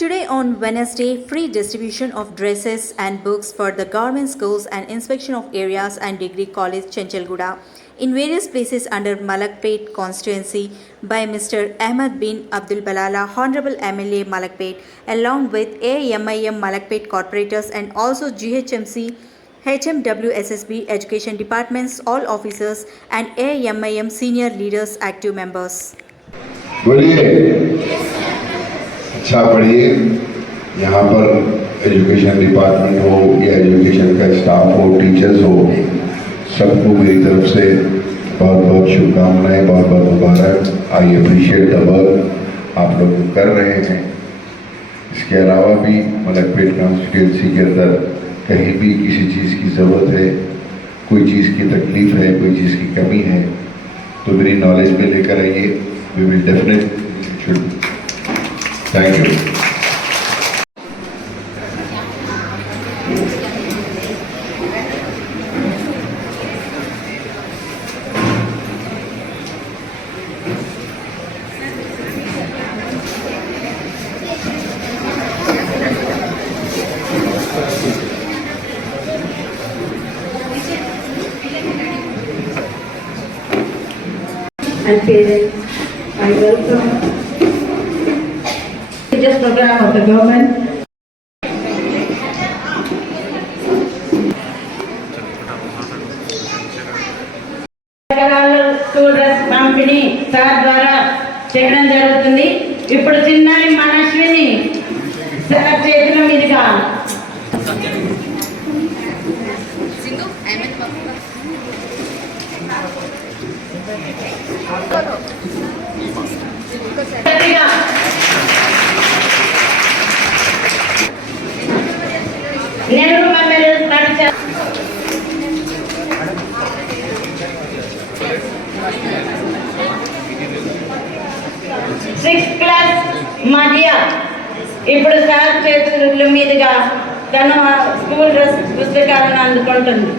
Today on Wednesday, free distribution of dresses and books for the government schools and inspection of areas and degree college Chenchalguda in various places under Malakpet constituency by Mr. Ahmad bin Abdul Balala, Honorable MLA Malakpet, along with AMIM Malakpet corporators and also GHMC, HMW SSB Education Departments, all officers and AMIM senior leaders, active members. अच्छा पढ़िए। यहाँ पर education department हो या education का staff हो, teachers हो, सबको मेरी तरफ से बहुत बहुत शुभकामनाएं, बहुत बहुत मुबारक। आई अप्रिशिएट द वर्क आप लोग कर रहे हैं। इसके अलावा भी मलकपेट कॉन्स्टिट्यूंसी के अंदर कहीं भी किसी चीज़ की ज़रूरत है, कोई चीज़ की तकलीफ़ है, कोई चीज़ की कमी है, तो मेरी नॉलेज में लेकर आइए। We will definitely. Thank you. And parents, I welcome this program of the government. School dress పంపిణీ సార్ ద్వారా చేయడం జరుగుతుంది. ఇప్పుడు చిన్నారి మనస్విని సార్ చేతుల మీదుగా నెహ్రూ మెమోరియల్ పాఠశాల సిక్స్త్ క్లాస్ మధ్య ఇప్పుడు సార్ చేతుల మీదుగా తన స్కూల్ డ్రెస్ పుస్తకాలను అందుకుంటుంది.